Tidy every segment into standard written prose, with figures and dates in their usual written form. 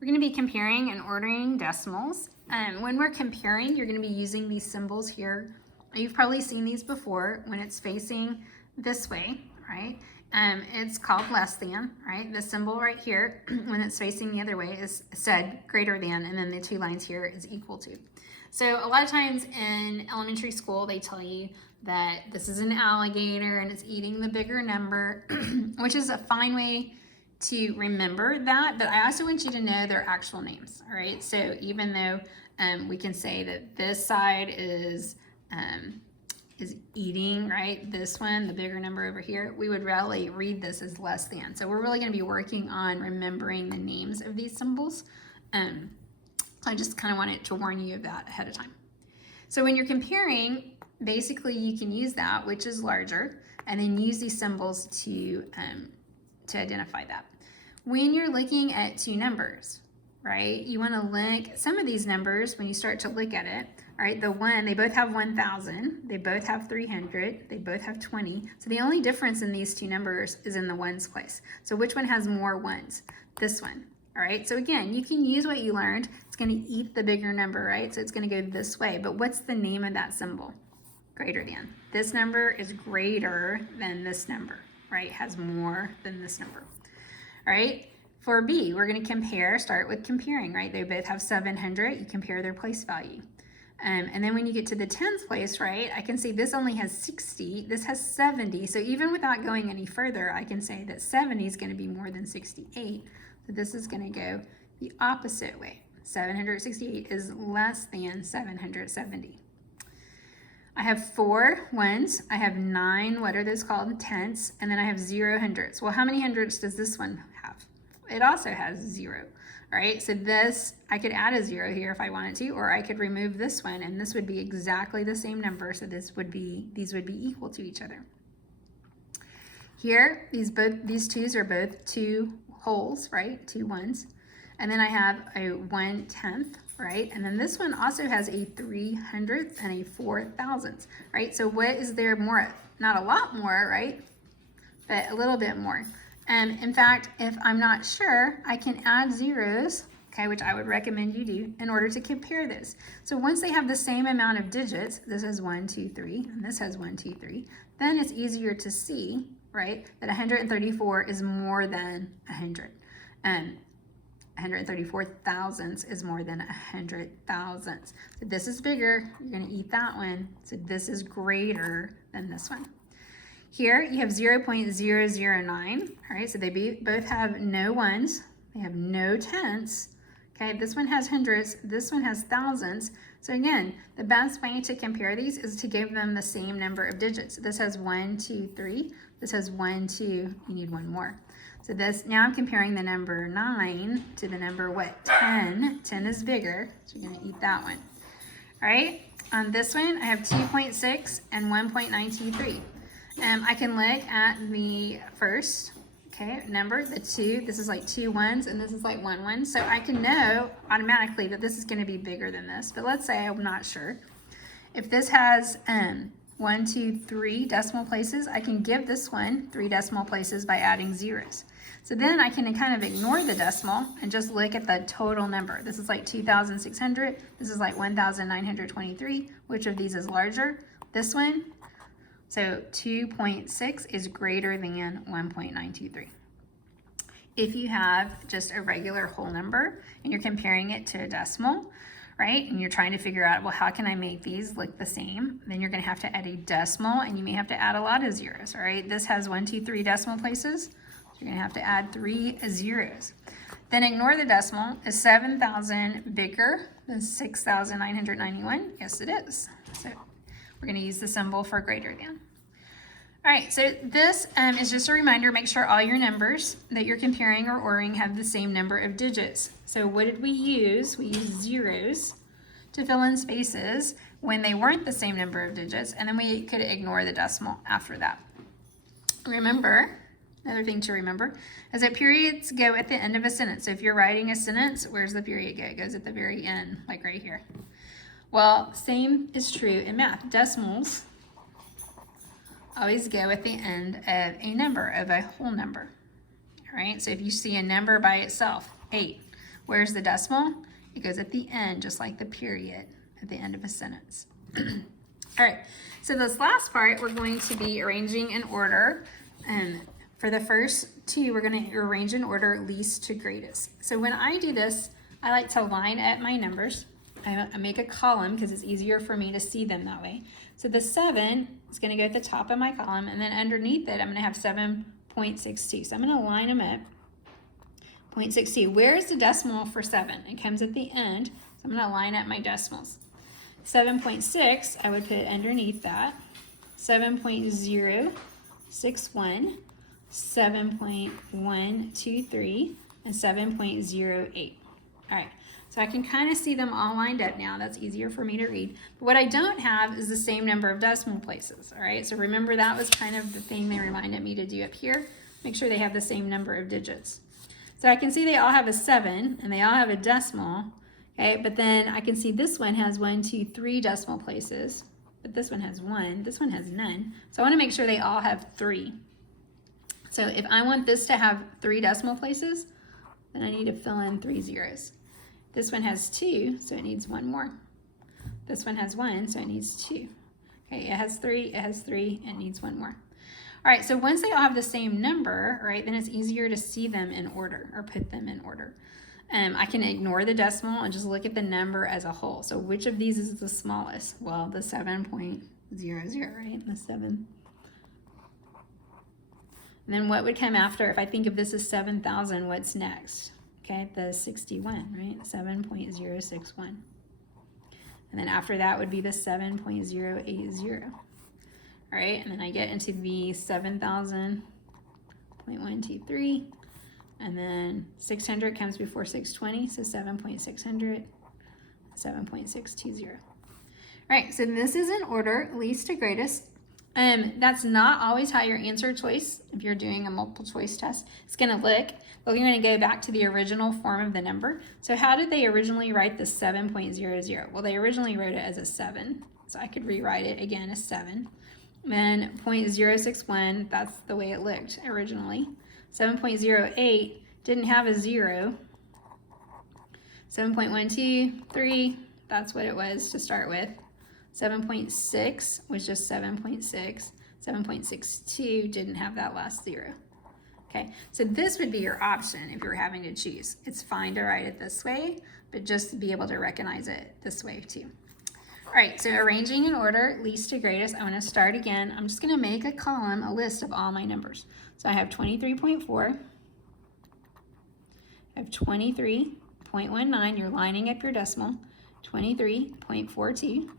We're going to be comparing and ordering decimals. When we're comparing, you're going to be using these symbols here. You've probably seen these before when it's facing this way, right? It's called less than, right? The symbol right here, when it's facing the other way, is said greater than, and then the two lines here is equal to. So a lot of times in elementary school, they tell you that this is an alligator and it's eating the bigger number, which is a fine way to remember that, but I also want you to know their actual names, all right? So even though we can say that this side is eating, right? This one, the bigger number over here, we would really read this as less than. So we're really gonna be working on remembering the names of these symbols. So I just kind of wanted to warn you of that ahead of time. So when you're comparing, basically you can use that, which is larger, and then use these symbols to identify that. When you're looking at two numbers, right, you want to look some of these numbers when you start to look at it. All right, the one, they both have 1,000, they both have 300, they both have 20. So the only difference in these two numbers is in the ones place. So which one has more ones? This one. All right, so again, you can use what you learned. It's going to eat the bigger number, right? So it's going to go this way. But what's the name of that symbol? Greater than. This number is greater than this number, right? Has more than this number. All right, for B, we're going to compare, start with comparing, right? They both have 700, you compare their place value. And then when you get to the tens place, right, I can see this only has 60, this has 70. So even without going any further, I can say that 70 is going to be more than 68. So this is going to go the opposite way. 768 is less than 770. I have 4 ones, I have 9, what are those called, tenths, and then I have 0 hundredths. Well, how many hundredths does this one have? It also has 0, right? So this, I could add a 0 here if I wanted to, or I could remove this one, and this would be exactly the same number, so these would be equal to each other. Here, these twos are both 2 wholes, right? 2 ones. And then I have a 1/10, right? And then this one also has a 300th and a 4,000ths, right? So what is there more of? Not a lot more, right? But a little bit more. And in fact, if I'm not sure, I can add zeros, okay, which I would recommend you do in order to compare this. So once they have the same amount of digits, this has 1, 2, 3, and this has 1, 2, 3, then it's easier to see, right, that 134 is more than 100. 134 thousandths is more than 100 thousandths. So this is bigger, you're gonna eat that one. So this is greater than this one. Here you have 0.009, all right, so they both have no ones, they have no tenths. Okay, this one has hundredths, this one has thousandths. So again, the best way to compare these is to give them the same number of digits. This has 1, 2, 3, this has 1, 2, you need one more. So this, now I'm comparing the number 9 to the number what? 10. 10 is bigger, so you're gonna eat that one. All right, on this one, I have 2.6 and 1.923. I can look at the first, okay, number, the 2. This is like 2 ones, and this is like 1 1. So I can know automatically that this is gonna be bigger than this. But let's say I'm not sure. If this has 1, 2, 3 decimal places, I can give this one 3 decimal places by adding zeros. So then I can kind of ignore the decimal and just look at the total number. This is like 2,600. This is like 1,923. Which of these is larger? This one. So 2.6 is greater than 1.923. If you have just a regular whole number and you're comparing it to a decimal, right, and you're trying to figure out, well, how can I make these look the same? Then you're going to have to add a decimal, and you may have to add a lot of zeros, all right? This has 1, 2, 3 decimal places, so you're going to have to add 3 zeros. Then ignore the decimal. Is 7,000 bigger than 6,991? Yes, it is. So we're going to use the symbol for greater than. All right, so this is just a reminder, make sure all your numbers that you're comparing or ordering have the same number of digits. So what did we use? We used zeros to fill in spaces when they weren't the same number of digits, and then we could ignore the decimal after that. Remember, another thing to remember is that periods go at the end of a sentence. So if you're writing a sentence, where's the period go? It goes at the very end, like right here. Well, same is true in math. Decimals always go at the end of a number, of a whole number. All right, so if you see a number by itself, 8, Where's the decimal? It goes at the end, just like the period at the end of a sentence. All right, so this last part, we're going to be arranging in order. And for the first two, we're going to arrange in order least to greatest. So when I do this, I like to line up my numbers. I make a column because it's easier for me to see them that way. So the 7 is going to go at the top of my column, and then underneath it, I'm going to have 7.62. So I'm going to line them up. 0.62. Where is the decimal for 7? It comes at the end, so I'm going to line up my decimals. 7.6, I would put underneath that. 7.061, 7.123, and 7.08. All right, so I can kind of see them all lined up now. That's easier for me to read. But what I don't have is the same number of decimal places. All right, so remember that was kind of the thing they reminded me to do up here. Make sure they have the same number of digits. So I can see they all have a 7 and they all have a decimal. Okay, but then I can see this one has 1, 2, 3 decimal places, but this one has 1, this one has none. So I want to make sure they all have 3. So if I want this to have 3 decimal places, then I need to fill in 3 zeros. This one has 2, so it needs 1 more. This one has 1, so it needs 2. Okay, it has 3, it needs 1 more. All right, so once they all have the same number, right, then it's easier to see them in order or put them in order. I can ignore the decimal and just look at the number as a whole. So which of these is the smallest? Well, the 7.00, right? The 7. And then what would come after? If I think of this as 7,000, what's next? Okay, the 61, right? 7.061. And then after that would be the 7.080. All right, and then I get into the 7,000.123. And then 600 comes before 620, so 7.600, 7.620. All right, so this is in order, least to greatest. That's not always how your answer choice, if you're doing a multiple choice test, it's gonna look. We're gonna go back to the original form of the number. So how did they originally write the 7.00? Well, they originally wrote it as a 7, so I could rewrite it again as 7. Then 0.061, that's the way it looked originally. 7.08 didn't have a 0. 7.123, that's what it was to start with. 7.6 was just 7.6. 7.62 didn't have that last 0. Okay, so this would be your option if you were having to choose. It's fine to write it this way, but just to be able to recognize it this way too. All right, so arranging in order, least to greatest, I want to start again. I'm just going to make a column, a list of all my numbers. So I have 23.4, I have 23.19, you're lining up your decimal, 23.42,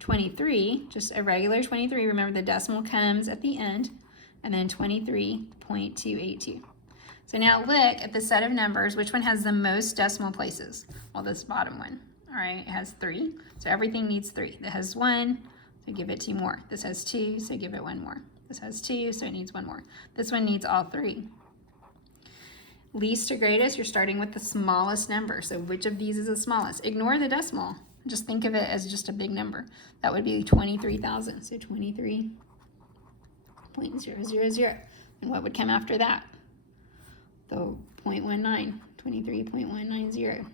23, just a regular 23, remember the decimal comes at the end, and then 23.282. So now look at the set of numbers, which one has the most decimal places? Well, this bottom one. All right, it has 3, so everything needs 3. That has 1, so give it 2 more. This has 2, so give it 1 more. This has 2, so it needs 1 more. This one needs all 3. Least to greatest, you're starting with the smallest number. So which of these is the smallest? Ignore the decimal. Just think of it as just a big number. That would be 23,000. So 23.000. And what would come after that? The 0.19, 23.190.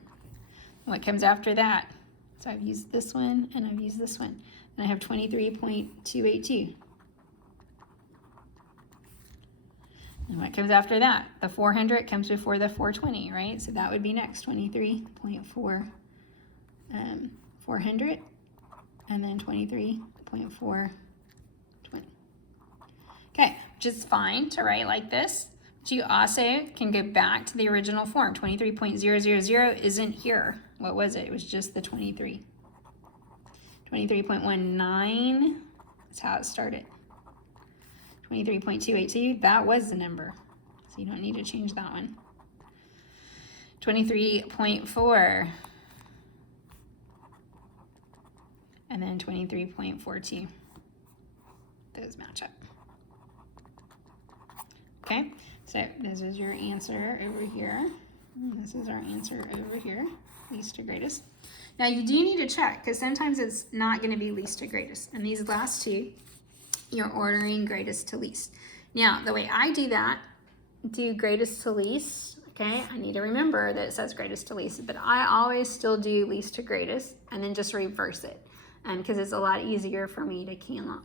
What comes after that? So I've used this one and I've used this one. And I have 23.282. And what comes after that? The 400 comes before the 420, right? So that would be next, 23.4, 400, and then 23.420. Okay, which is fine to write like this. But you also can go back to the original form. 23.000 isn't here. What was it? It was just the 23. 23.19, that's how it started. 23.282, that was the number. So you don't need to change that one. 23.4. And then 23.42. Those match up. Okay, so this is your answer over here. And this is our answer over here, least to greatest. Now you do need to check, because sometimes it's not going to be least to greatest. And these last two, you're ordering greatest to least. Now, the way I do that, do greatest to least, Okay, I need to remember that it says greatest to least, but I always still do least to greatest and then just reverse it because it's a lot easier for me to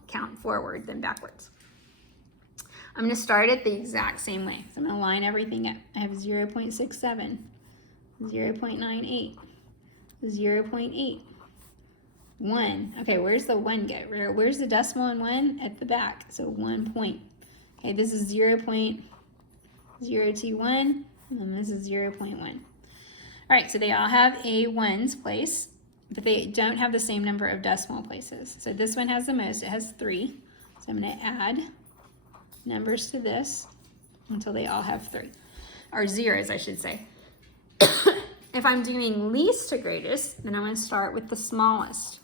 count forward than backwards. I'm going to start it the exact same way. So I'm going to line everything up. I have 0.67, 0.98, 0.8, 1. Okay, where's the 1 go? Where's the decimal in 1? At the back. So 1 point. Okay, this is 0.021. And then this is 0.1. All right, so they all have a ones place, but they don't have the same number of decimal places. So this one has the most, it has 3. So I'm gonna add numbers to this until they all have 3, or zeros, I should say. If I'm doing least to greatest, then I'm gonna start with the smallest.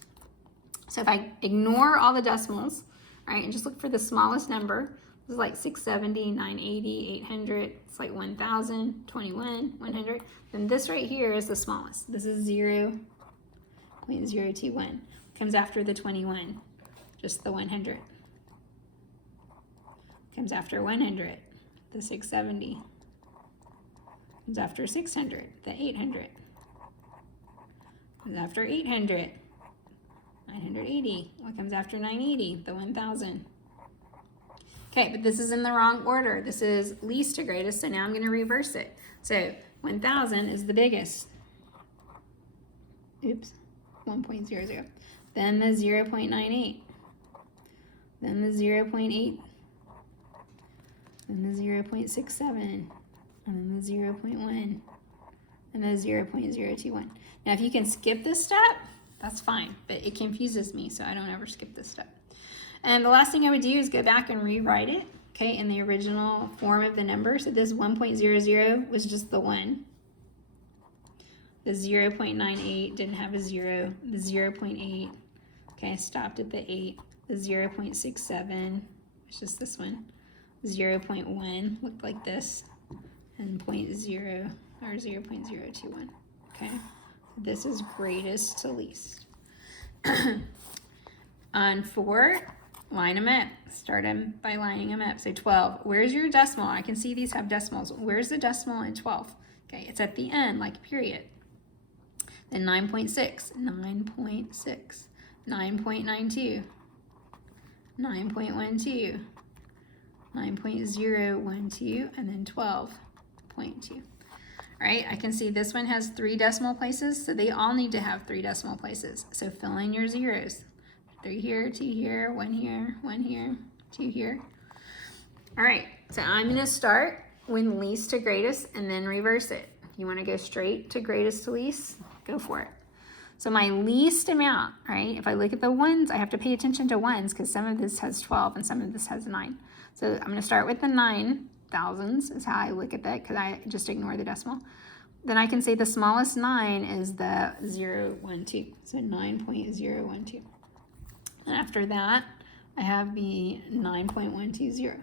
So if I ignore all the decimals, right, and just look for the smallest number, this is like 670, 980, 800, it's like 1,000, 21, 100. Then this right here is the smallest. This is 0.021. Comes after the 21, just the 100. Comes after 100, the 670. Comes after 600, the 800. Comes after 800, 980. What comes after 980? The 1,000. Okay, but this is in the wrong order. This is least to greatest, so now I'm going to reverse it. So 1,000 is the biggest. Oops, 1.00. Then the 0.98. Then the 0.8. Then the 0.67. And then the 0.1. And the 0.021. Now, if you can skip this step, that's fine, but it confuses me, so I don't ever skip this step. And the last thing I would do is go back and rewrite it, okay, in the original form of the number. So this 1.00 was just the 1. The 0.98 didn't have a 0. The 0.8, okay, I stopped at the 8. The 0.67, it's just this one. 0.1 looked like this. And 0.0 or 0.021, okay? This is greatest to least. On 4, line them up. Start them by lining them up. So 12, where's your decimal? I can see these have decimals. Where's the decimal in 12? Okay, it's at the end, like a period. Then 9.6, 9.6, 9.92, 9.12, 9.012, and then 12.2. All right, I can see this one has 3 decimal places, so they all need to have 3 decimal places. So fill in your zeros. 3 here, 2 here, 1 here, 1 here, 2 here. All right, so I'm gonna start with least to greatest and then reverse it. If you wanna go straight to greatest to least, go for it. So my least amount, right, if I look at the ones, I have to pay attention to ones because some of this has 12 and some of this has 9. So I'm gonna start with the 9,000s is how I look at that because I just ignore the decimal. Then I can say the smallest 9 is the 0.12, so 9.012. And after that, I have the 9.120.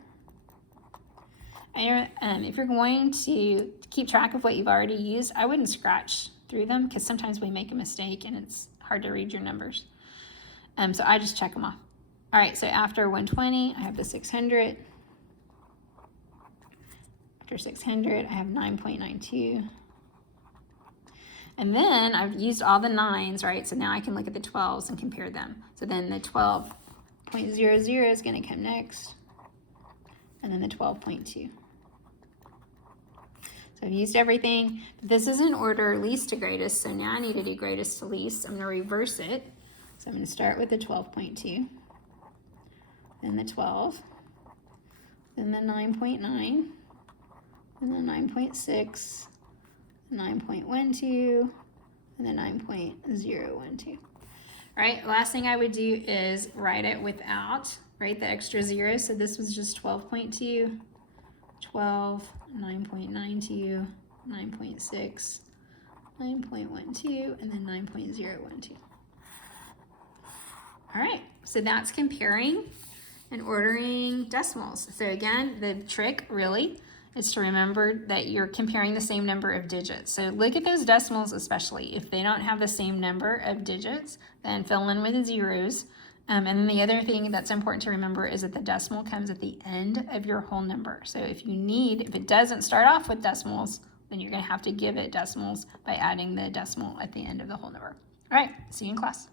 If you're going to keep track of what you've already used, I wouldn't scratch through them because sometimes we make a mistake and it's hard to read your numbers. So I just check them off. All right, so after 120, I have the 600. After 600, I have 9.92. And then I've used all the 9s, right? So now I can look at the 12s and compare them. So then the 12.00 is going to come next. And then the 12.2. So I've used everything. This is in order least to greatest. So now I need to do greatest to least. I'm going to reverse it. So I'm going to start with the 12.2. Then the 12. Then the 9.9. And the 9.6. 9.12, and then 9.012. All right, last thing I would do is write it without, right, the extra zeros. So this was just 12.2, 12, 9.92, 9.6, 9.12, and then 9.012. All right, so that's comparing and ordering decimals. So again, the trick really is to remember that you're comparing the same number of digits. So look at those decimals especially. If they don't have the same number of digits, then fill in with the zeros. And then the other thing that's important to remember is that the decimal comes at the end of your whole number. So if it doesn't start off with decimals, then you're going to have to give it decimals by adding the decimal at the end of the whole number. All right, see you in class.